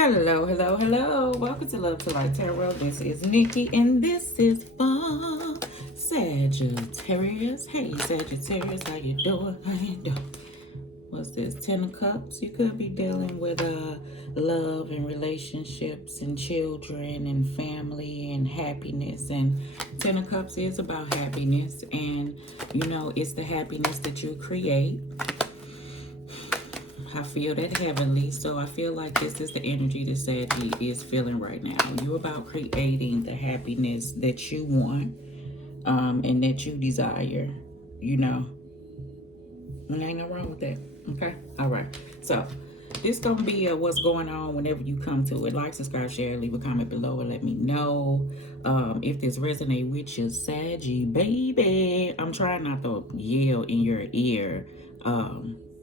Hello, hello, hello. Welcome to Love to Light Tarot. This is Nikki, and this is fun. Sagittarius. Hey, Sagittarius, how you doing? How you doing? What's this? 10 of Cups. You could be dealing with love and relationships and children and family and happiness. And 10 of Cups is about happiness, and it's the happiness that you create. I feel that heavenly, so I feel like this is the energy that Saggy is feeling right now. You're about creating the happiness that you want and that you desire, And ain't no wrong with that, okay? All right. So this going to be what's going on whenever you come to it. Like, subscribe, share, leave a comment below and let me know if this resonates with you, Saggy, baby. I'm trying not to yell in your ear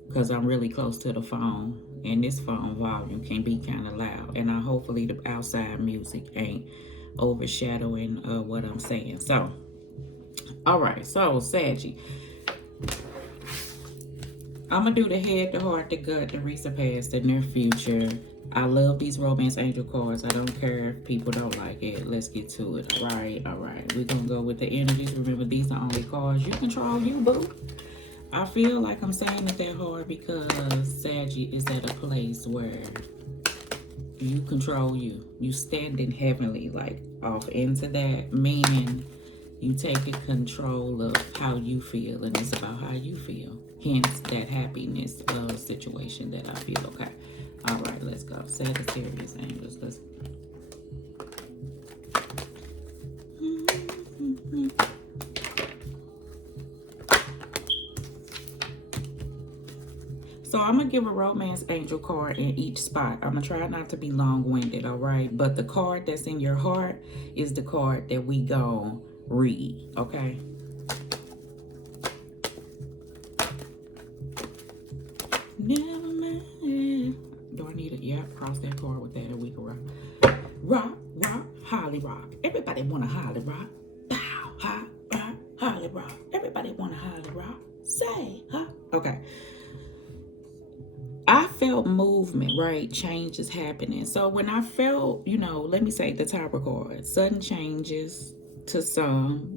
because I'm really close to the phone, and this phone volume can be kind of loud, and hopefully the outside music ain't overshadowing what I'm saying. So, all right, so Saggy, I'm gonna do the head, the heart, the gut, the recent past, the near future. I love these romance angel cards. I don't care if people don't like it. Let's get to it. All right. We're gonna go with the energies. Remember, these are only cards you control, you boo. I feel like I'm saying it that hard because Saggy is at a place where you control you. You standing heavenly, like off into that, meaning you taking control of how you feel, and it's about how you feel. Hence that happiness situation that I feel. Okay. All right, let's go. Sagittarius angels. Let's. So I'm going to give a romance angel card in each spot. I'm going to try not to be long-winded, all right? But the card that's in your heart is the card that we gon' read, okay? Never mind. Do I need it? Yeah, cross that card with that and we can rock. Rock, rock, holly rock. Everybody want a holly rock. Bow, hot, rock, holly rock. Everybody want a holly rock. Say, huh? Okay. I felt movement, right? Change is happening. So when I felt, let me say the Tower card, sudden changes to some,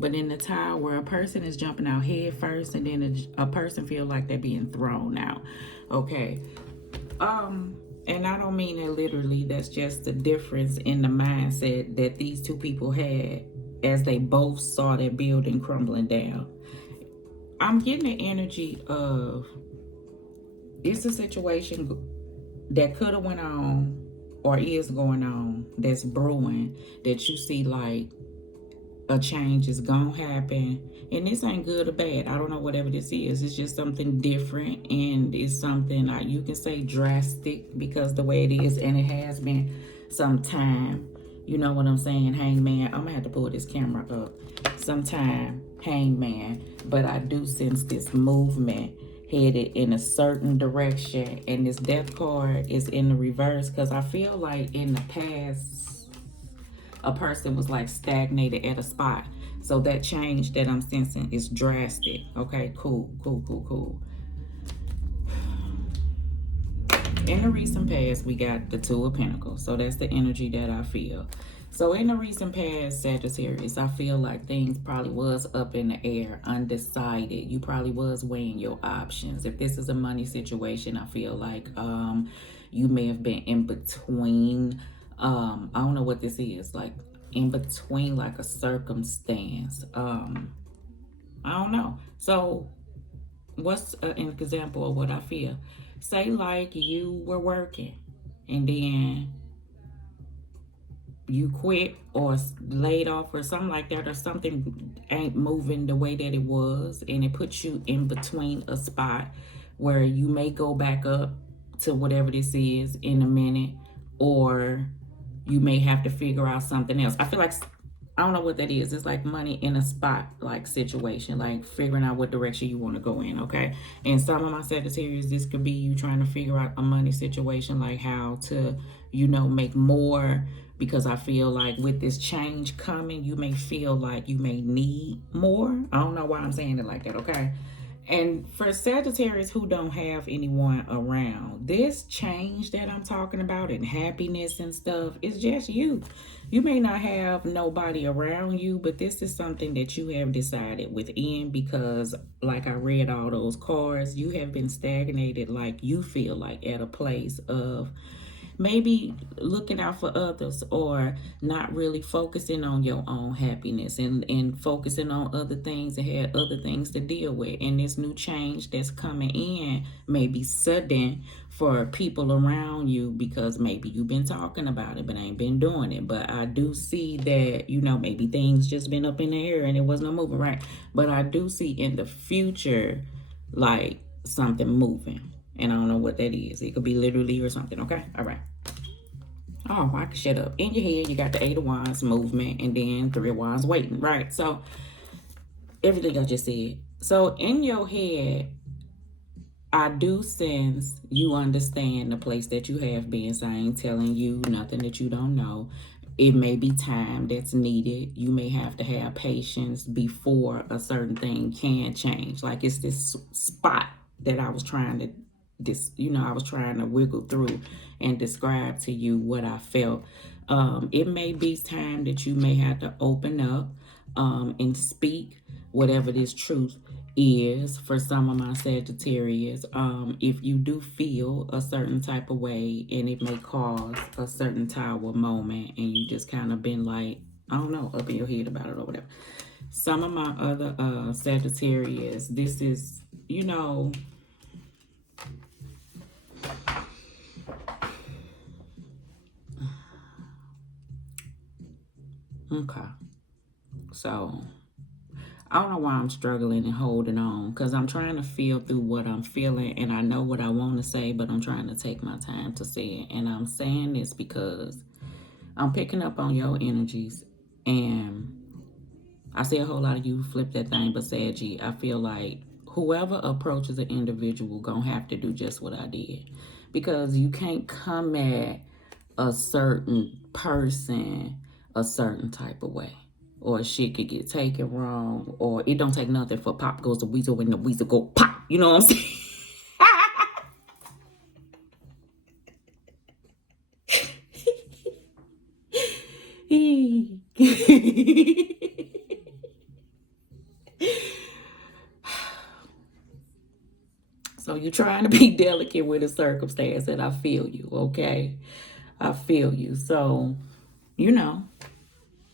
but in the Tower, a person is jumping out head first, and then a person feel like they're being thrown out. Okay. And I don't mean it literally. That's just the difference in the mindset that these two people had as they both saw their building crumbling down. I'm getting the energy of, it's a situation that could have went on or is going on that's brewing, that you see like a change is gonna happen. And this ain't good or bad. I don't know, whatever this is. It's just something different, and it's something you can say drastic because the way it is, and it has been some time. You know what I'm saying? Hangman. I'm gonna have to pull this camera up. Sometime, hangman. But I do sense this movement headed in a certain direction, and this death card is in the reverse because I feel like in the past a person was like stagnated at a spot. So that change that I'm sensing is drastic. Okay, cool. In the recent past, we got the Two of Pentacles. So that's the energy that I feel. So in the recent past, Sagittarius, I feel like things probably was up in the air, undecided. You probably was weighing your options. If this is a money situation, I feel like you may have been in between. I don't know what this is, like in between, like a circumstance. I don't know. So what's an example of what I feel? Say like you were working and then you quit or laid off or something like that, or something ain't moving the way that it was, and it puts you in between a spot where you may go back up to whatever this is in a minute, or you may have to figure out something else. I feel like, I don't know what that is. It's like money in a spot like situation, like figuring out what direction you want to go in, okay? And some of my Sagittarius, this could be you trying to figure out a money situation, like how to, make more, because I feel like with this change coming, you may feel like you may need more. I don't know why I'm saying it like that, okay? And for Sagittarius who don't have anyone around, this change that I'm talking about and happiness and stuff is just you. You may not have nobody around you, but this is something that you have decided within because, like I read all those cards, you have been stagnated, like you feel like at a place of maybe looking out for others or not really focusing on your own happiness and focusing on other things and had other things to deal with. And this new change that's coming in may be sudden for people around you because maybe you've been talking about it but ain't been doing it. But I do see that, maybe things just been up in the air and it wasn't moving right. But I do see in the future like something moving. And I don't know what that is. It could be literally or something. Okay. All right. Oh, I can shut up. In your head, you got the Eight of Wands movement and then Three of Wands waiting. Right. So everything I just said. So in your head, I do sense you understand the place that you have been. So I ain't telling you nothing that you don't know. It may be time that's needed. You may have to have patience before a certain thing can change. Like it's this spot that I was trying to I was trying to wiggle through and describe to you what I felt. It may be time that you may have to open up and speak whatever this truth is for some of my Sagittarius. If you do feel a certain type of way and it may cause a certain tower moment and you just kind of been like, I don't know, up in your head about it or whatever. Some of my other Sagittarius, this is, okay. So I don't know why I'm struggling and holding on because I'm trying to feel through what I'm feeling and I know what I want to say, but I'm trying to take my time to say it. And I'm saying this because I'm picking up on your energies and I see a whole lot of you flip that thing, but Saggy, I feel like whoever approaches an individual gonna have to do just what I did because you can't come at a certain person a certain type of way. Or shit could get taken wrong, or it don't take nothing for pop goes the weasel when the weasel go pop. You know what I'm saying? So you're trying to be delicate with a circumstance, and I feel you, okay? I feel you. So,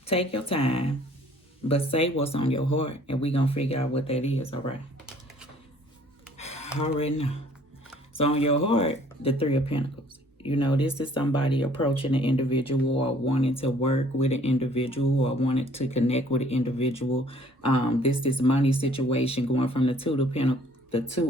take your time, but say what's on your heart, and we're going to figure out what that is, all right? All right now. So on your heart, the Three of Pentacles. This is somebody approaching an individual or wanting to work with an individual or wanting to connect with an individual. This money situation going from the Two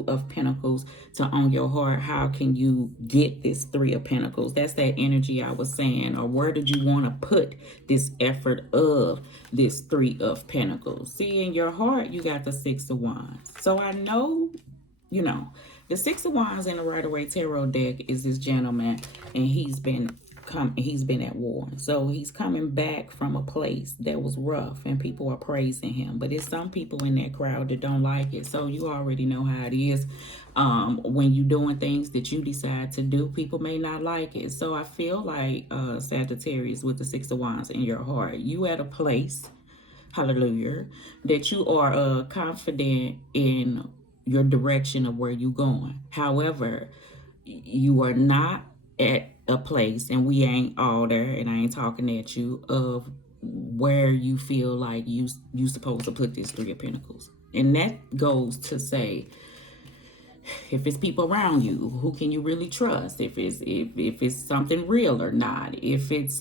of Pentacles to on your heart. How can you get this Three of Pentacles? That's that energy I was saying. Or where did you want to put this effort of this Three of Pentacles? See, in your heart, you got the Six of Wands. So I know, the Six of Wands in the Rider-Waite Tarot deck is this gentleman, and he's been at war. So he's coming back from a place that was rough, and people are praising him. But it's some people in that crowd that don't like it. So you already know how it is. When you're doing things that you decide to do, people may not like it. So I feel like Sagittarius with the Six of Wands in your heart, you at a place, hallelujah, that you are confident in your direction of where you're going. However, you are not at a place, and we ain't all there, and I ain't talking at you, of where you feel like you supposed to put this Three of Pentacles. And that goes to say, if it's people around you, who can you really trust? If it's something real or not? If it's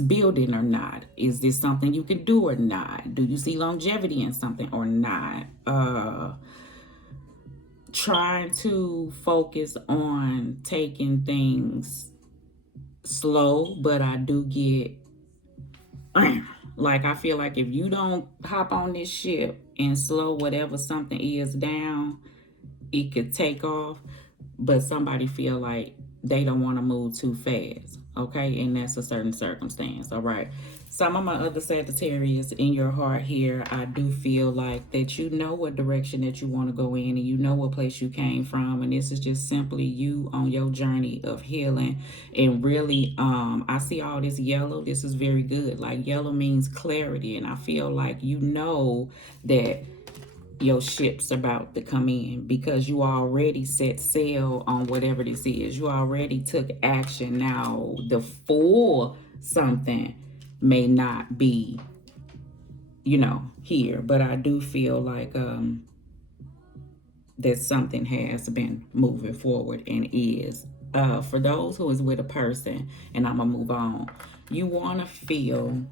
building or not? Is this something you can do or not? Do you see longevity in something or not? Trying to focus on taking things slow, but I do get like I feel like if you don't hop on this ship and slow whatever something is down, it could take off. But somebody feel like they don't want to move too fast, okay? And that's a certain circumstance, all right? Some of my other Sagittarius in your heart here, I do feel like that you know what direction that you want to go in, and you know what place you came from, and this is just simply you on your journey of healing. And really, I see all this yellow. This is very good. Like, yellow means clarity, and I feel like you know that your ship's about to come in because you already set sail on whatever this is. You already took action. Now, the full something may not be, here, but I do feel like that something has been moving forward and is. For those who is with a person, and I'm gonna move on, you want to feel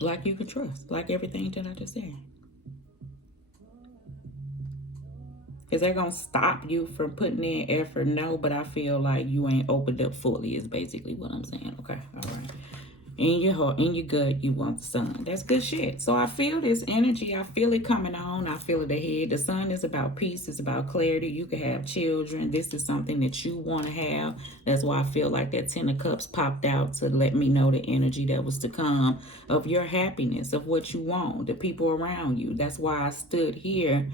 like you can trust, like everything that I just said. Is that gonna stop you from putting in effort? No, but I feel like you ain't opened up fully is basically what I'm saying. Okay, all right. In your heart, in your gut, you want the sun. That's good shit. So I feel this energy. I feel it coming on. I feel it ahead. The sun is about peace. It's about clarity. You can have children. This is something that you want to have. That's why I feel like that 10 of cups popped out to let me know the energy that was to come of your happiness, of what you want, the people around you. That's why I stood here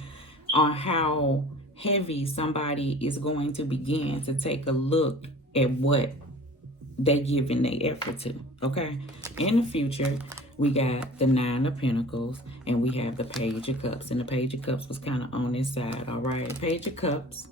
on how heavy somebody is going to begin to take a look at what they giving their effort to, okay? In the future, we got the 9 of Pentacles, and we have the Page of Cups, and the Page of Cups was kind of on this side, all right? Page of Cups,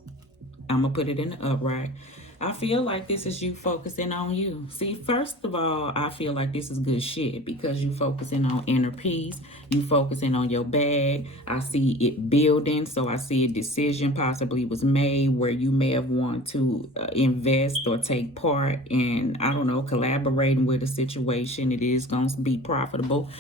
I'm going to put it in the upright. I feel like this is you focusing on you. See, first of all, I feel like this is good shit because you focusing on inner peace. You focusing on your bag. I see it building. So I see a decision possibly was made where you may have wanted to invest or take part in, I don't know, collaborating with a situation. It is going to be profitable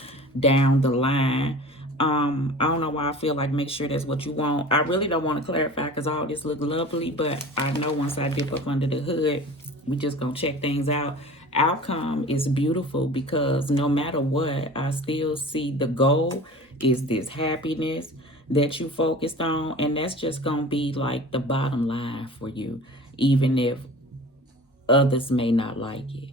down the line. I don't know why I feel like make sure that's what you want. I really don't want to clarify because all this look lovely, but I know once I dip up under the hood, we just gonna check things out. Outcome is beautiful because no matter what, I still see the goal is this happiness that you focused on, and that's just gonna be like the bottom line for you, even if others may not like it.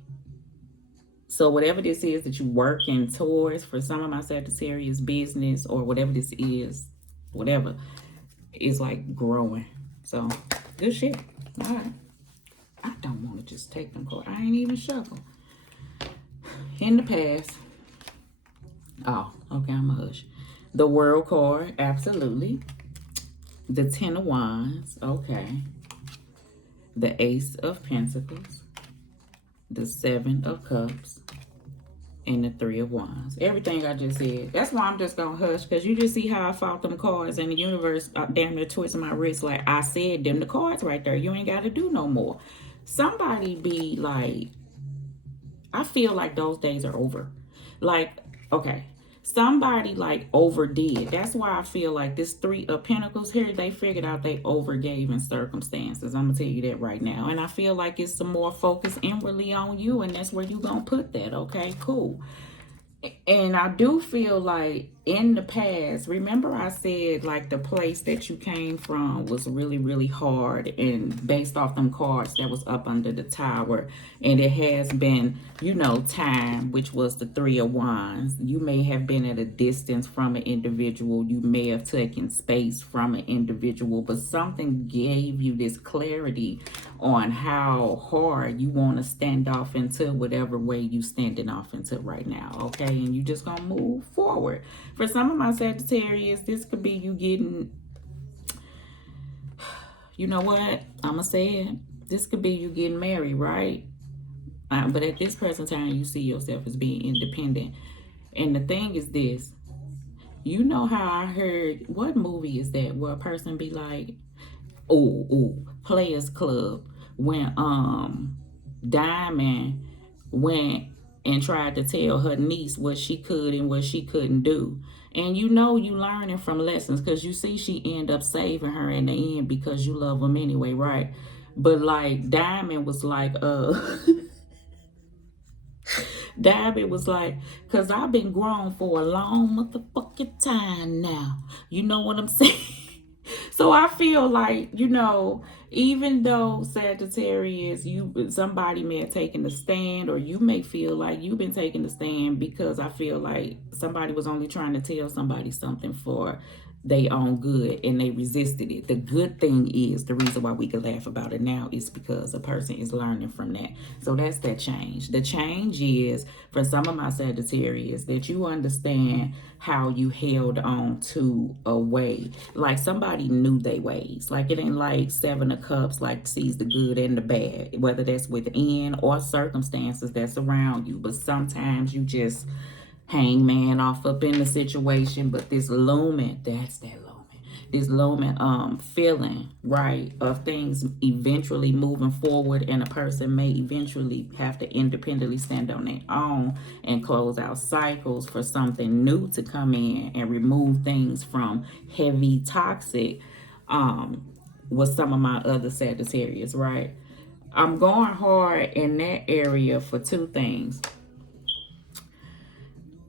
So whatever this is that you're working towards, for some of my Sagittarius, business or whatever this is, whatever, is like growing. So good shit. All right. I don't want to just take them cards. I ain't even shuffle. In the past. Oh, okay, I'm a hush. The World card, absolutely. The 10 of Wands, okay. The Ace of Pentacles. The 7 of Cups. And the 3 of Wands. Everything I just said. That's why I'm just gonna hush, because you just see how I fought them cards, and the universe damn near twisting my wrist like I said them the cards right there. You ain't got to do no more. Somebody be like, I feel like those days are over. Like, okay, somebody like overdid. That's why I feel like this 3 of Pentacles here, they figured out they overgave in circumstances. I'm gonna tell you that right now. And I feel like it's some more focus inwardly on you, and that's where you gonna put that. Okay, cool. And I do feel like in the past, remember I said like the place that you came from was really, really hard, and based off them cards that was up under the tower. And it has been, time, which was the 3 of Wands. You may have been at a distance from an individual. You may have taken space from an individual, but something gave you this clarity on how hard you want to stand off into whatever way you standing off into right now, okay? And you just gonna move forward. For some of my Sagittarius, this could be you getting, you know what? I'm gonna say it. This could be you getting married, right? But at this present time, you see yourself as being independent. And the thing is this, you know how I heard, what movie is that where a person be like, Players Club, when Diamond went and tried to tell her niece what she could and what she couldn't do. And you learning from lessons, because you see she end up saving her in the end because you love them anyway, right? But like Diamond was like, Diamond was like, because I've been grown for a long motherfucking time now. You know what I'm saying? So I feel like, you know, even though Sagittarius, somebody may have taken the stand, or you may feel like you've been taking the stand because I feel like somebody was only trying to tell somebody something for they own good and they resisted it. The good thing is, the reason why we can laugh about it now is because a person is learning from that. So that's that change. The change is, for some of my Sagittarius, that you understand how you held on to a way. Like somebody knew they ways. Like it ain't like Seven of Cups, like sees the good and the bad, whether that's within or circumstances that's around you. But sometimes you just hangman off up in the situation. But this looming, that's that looming. This looming feeling, right, of things eventually moving forward, and a person may eventually have to independently stand on their own and close out cycles for something new to come in and remove things from heavy toxic with some of my other Sagittarius, right? I'm going hard in that area for two things.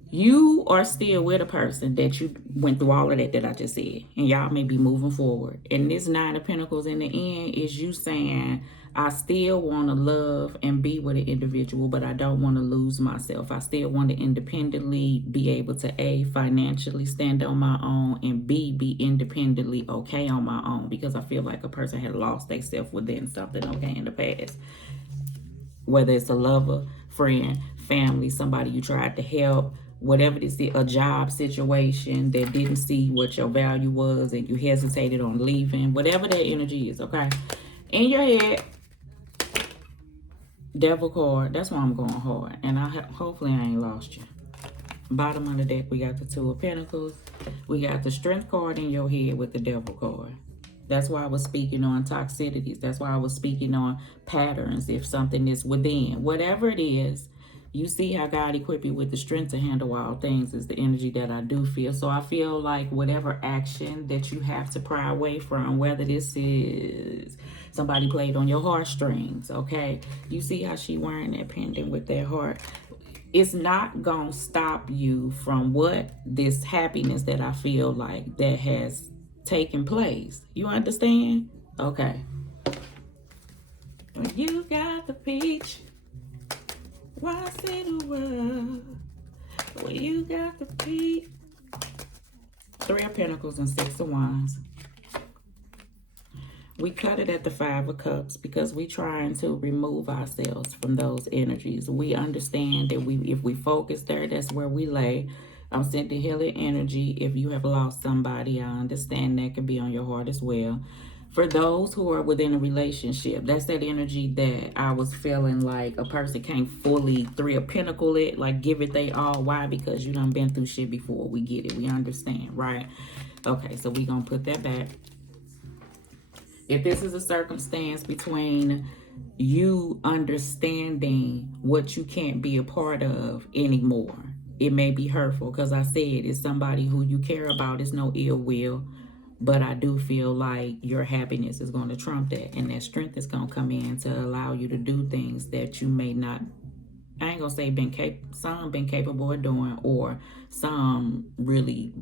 You are still with a person that you went through all of that I just said, and y'all may be moving forward. And this Nine of Pentacles in the end is you saying, I still want to love and be with an individual, but I don't want to lose myself. I still want to independently be able to A, financially stand on my own, and B, be independently okay on my own, because I feel like a person had lost themselves within something okay in the past. Whether it's a lover, friend, family, somebody you tried to help, whatever it is, a job situation that didn't see what your value was and you hesitated on leaving, whatever that energy is, okay? In your head, Devil card, that's why I'm going hard. And hopefully I ain't lost you. Bottom of the deck, we got the Two of Pentacles. We got the Strength card in your head with the Devil card. That's why I was speaking on toxicities. That's why I was speaking on patterns. If something is within, whatever it is, you see how God equipped you with the strength to handle all things is the energy that I do feel. So I feel like whatever action that you have to pry away from, whether this is somebody played on your heartstrings, okay? You see how she wearing that pendant with that heart. It's not going to stop you from what this happiness that I feel like that has taken place. You understand? Okay. When you got the peach, why say the word? When you got the peach. Three of Pentacles and Six of Wands. We cut it at the Five of Cups because we're trying to remove ourselves from those energies. We understand that if we focus there, that's where we lay. I'm sending healing energy. If you have lost somebody, I understand that can be on your heart as well. For those who are within a relationship, that's that energy that I was feeling like a person can't fully Three of Pentacles it, like give it they all. Why? Because you done been through shit before. We get it. We understand, right? Okay, so we're going to put that back. If this is a circumstance between you understanding what you can't be a part of anymore, it may be hurtful because I said it's somebody who you care about. It's no ill will, but I do feel like your happiness is going to trump that, and that strength is going to come in to allow you to do things that you may not, I ain't going to say some been capable of doing, or some really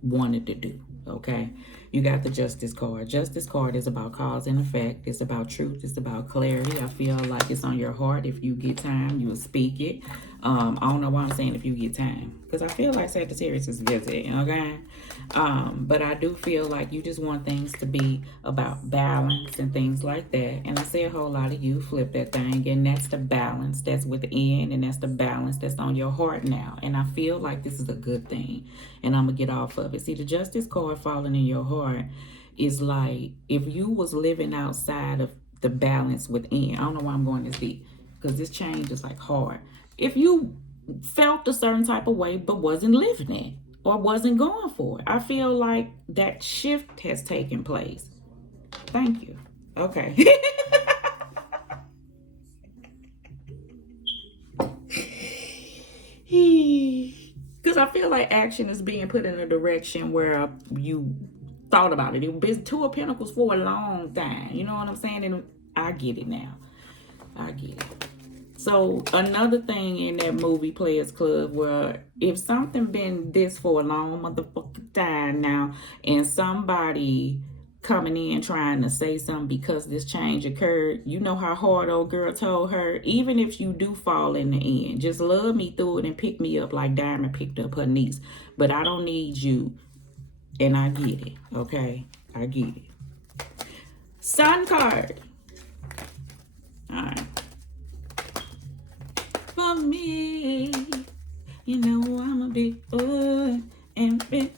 wanted to do. Okay, you got the Justice card. Justice card is about cause and effect. It's about truth. It's about clarity. I feel like it's on your heart. If you get time, you will speak it. I don't know why I'm saying if you get time, because I feel like Sagittarius is busy, okay? But I do feel like you just want things to be about balance and things like that. And I see a whole lot of you flip that thing, and that's the balance that's within, and that's the balance that's on your heart now. And I feel like this is a good thing, and I'm gonna get off of it. See, the Justice card falling in your heart is like if you was living outside of the balance within. I don't know why I'm going this deep, because this change is like hard. If you felt a certain type of way but wasn't living it or wasn't going for it, I feel like that shift has taken place. Thank you. Okay. Because I feel like action is being put in a direction where you thought about it. It was Two of Pentacles for a long time. You know what I'm saying? And I get it now. I get it. So another thing in that movie Players Club, where if something been this for a long motherfucking time now, and somebody coming in trying to say something because this change occurred, you know how hard old girl told her, even if you do fall in the end, just love me through it and pick me up like Diamond picked up her niece. But I don't need you. And I get it, okay? I get it. Sun card. All right. For me, you know I'm a big boy and big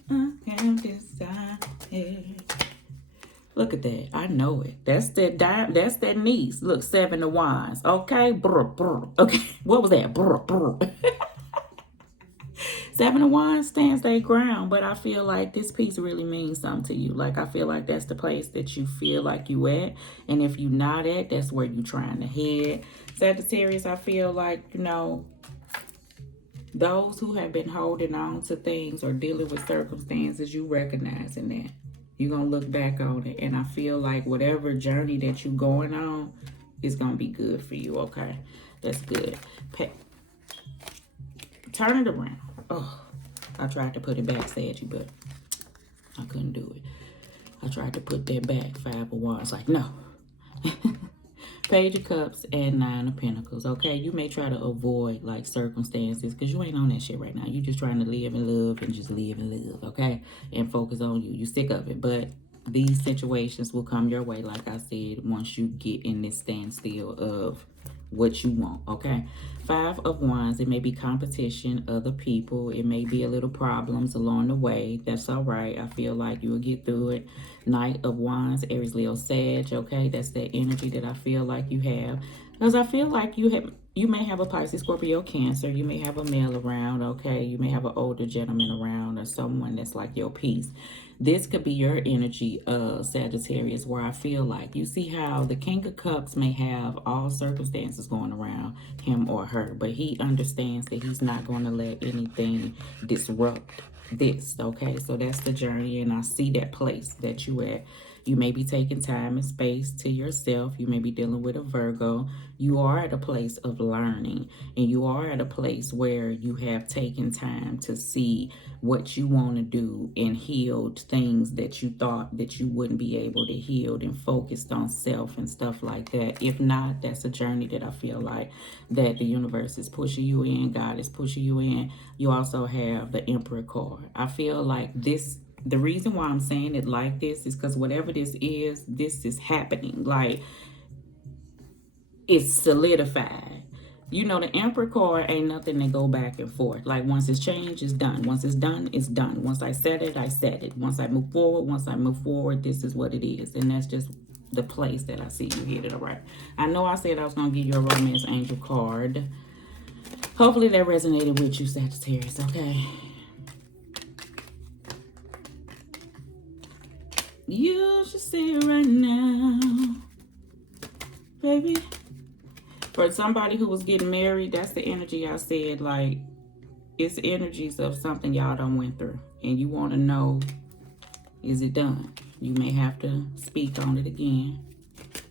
have desire. Look at that. I know it. That's that niece. Look, 7 of Wands. Okay. Brr, brr. Okay. What was that? Brr, brr. 7 of Wands stands their ground, but I feel like this piece really means something to you. Like, I feel like that's the place that you feel like you at. And if you not at, that's where you trying to head. Sagittarius, I feel like, you know, those who have been holding on to things or dealing with circumstances, you recognizing that. You're going to look back on it. And I feel like whatever journey that you're going on is going to be good for you, okay? That's good. Turn it around. Oh, I tried to put it back, Saggy, but I couldn't do it. I tried to put that back, 5 of Wands. Like, no. Page of Cups and 9 of Pentacles, okay? You may try to avoid, like, circumstances because you ain't on that shit right now. You just trying to live and love and just live and live, okay? And focus on you. You sick of it, but these situations will come your way, like I said, once you get in this standstill of what you want, okay? 5 of Wands, it may be competition, other people. It may be a little problems along the way. That's all right. I feel like you will get through it. Knight of Wands, Aries, Leo, Sag, okay? That's that energy that I feel like you have. Because I feel like you may have a Pisces, Scorpio, Cancer. You may have a male around, okay? You may have an older gentleman around or someone that's like your piece. This could be your energy, Sagittarius, where I feel like you see how the King of Cups may have all circumstances going around him or her, but he understands that he's not going to let anything disrupt this, okay? So that's the journey, and I see that place that you at. You may be taking time and space to yourself. You may be dealing with a Virgo. You are at a place of learning, and you are at a place where you have taken time to see what you want to do and healed things that you thought that you wouldn't be able to heal, and focused on self and stuff like that. If not, that's a journey that I feel like that the universe is pushing you in. God is pushing you in. You also have the Emperor card. I feel like this, the reason why I'm saying it like this is because whatever this is happening. Like, it's solidified. You know, the Emperor card ain't nothing to go back and forth. Like, once it's changed, it's done. Once it's done, it's done. Once I said it, I said it. Once I move forward, this is what it is. And that's just the place that I see you headed. All right. I know I said I was going to give you a romance angel card. Hopefully that resonated with you, Sagittarius, okay? You should see it right now, baby. For somebody who was getting married, that's the energy I said. Like, it's energies of something y'all done went through, and you want to know, is it done? You may have to speak on it again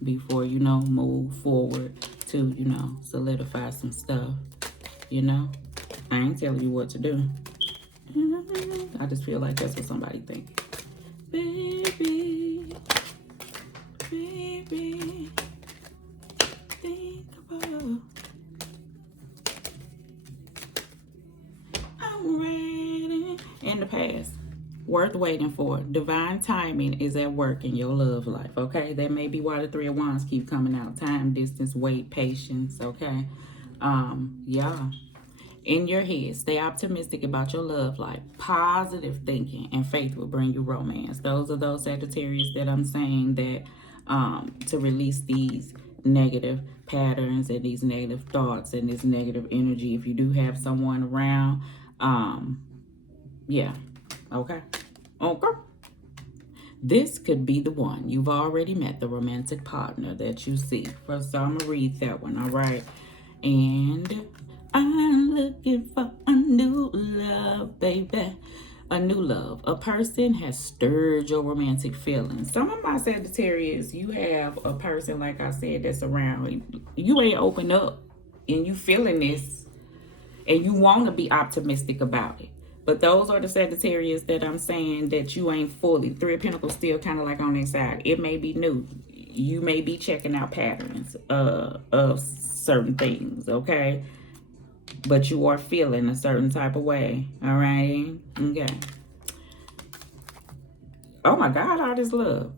before, you know, move forward to, you know, solidify some stuff, you know? I ain't telling you what to do. I just feel like that's what somebody thinking. Baby, baby, think about, I'm ready. In the past, worth waiting for. Divine timing is at work in your love life, okay? That may be why the 3 of Wands keep coming out. Time, distance, wait, patience, okay? Yeah. In your head, stay optimistic about your love life. Positive thinking and faith will bring you romance. Those are those Sagittarius that I'm saying that to release these negative patterns and these negative thoughts and this negative energy. If you do have someone around, yeah, okay. This could be the one. You've already met the romantic partner that you see. First, I'm going to read that one, all right? And I'm looking for a new love, baby. A new love. A person has stirred your romantic feelings. Some of my Sagittarius, you have a person, like I said, that's around. You ain't open up and you feeling this, and you want to be optimistic about it. But those are the Sagittarius that I'm saying that you ain't fully. Three of Pentacles still kind of like on their side. It may be new. You may be checking out patterns of certain things, okay? But you are feeling a certain type of way, all right? Okay. Oh my God, all this love.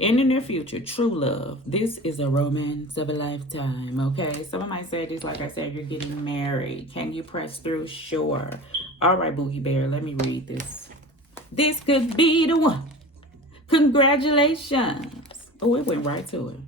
In the near future, true love. This is a romance of a lifetime, okay? Someone might say this, like I said, you're getting married. Can you press through? Sure. All right, Boogie Bear, let me read this. This could be the one. Congratulations. Oh, it went right to it.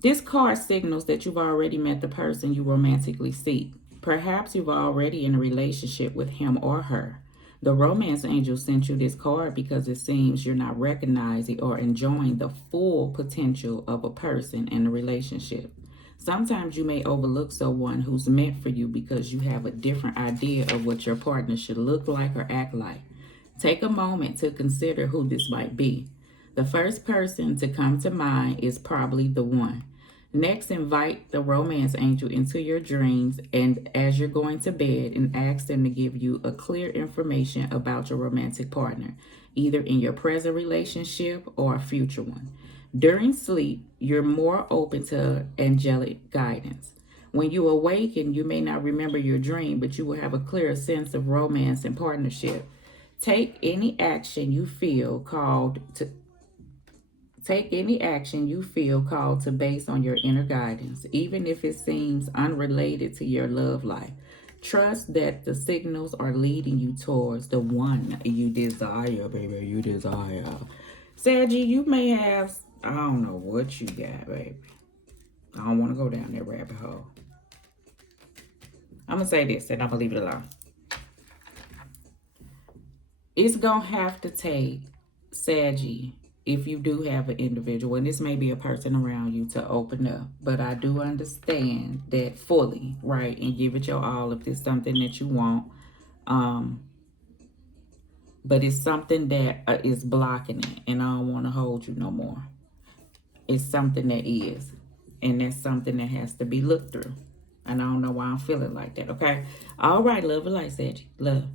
This card signals that you've already met the person you romantically seek. Perhaps you've already in a relationship with him or her. The romance angel sent you this card because it seems you're not recognizing or enjoying the full potential of a person in a relationship. Sometimes you may overlook someone who's meant for you because you have a different idea of what your partner should look like or act like. Take a moment to consider who this might be. The first person to come to mind is probably the one. Next, invite the romance angel into your dreams and as you're going to bed, and ask them to give you a clear information about your romantic partner, either in your present relationship or a future one. During sleep, you're more open to angelic guidance. When you awaken, you may not remember your dream, but you will have a clearer sense of romance and partnership. Take any action you feel called to base on your inner guidance, even if it seems unrelated to your love life. Trust that the signals are leading you towards the one you desire, baby. You desire. Saggy, you may have, I don't know what you got, baby. I don't want to go down that rabbit hole. I'm going to say this and I'm going to leave it alone. It's going to have to take Saggy, if you do have an individual, and this may be a person around you, to open up. But I do understand that fully, right? And give it your all if it's something that you want. But it's something that is blocking it. And I don't want to hold you no more. It's something that is. And that's something that has to be looked through. And I don't know why I'm feeling like that, okay? All right, love and light, Saggy. Love.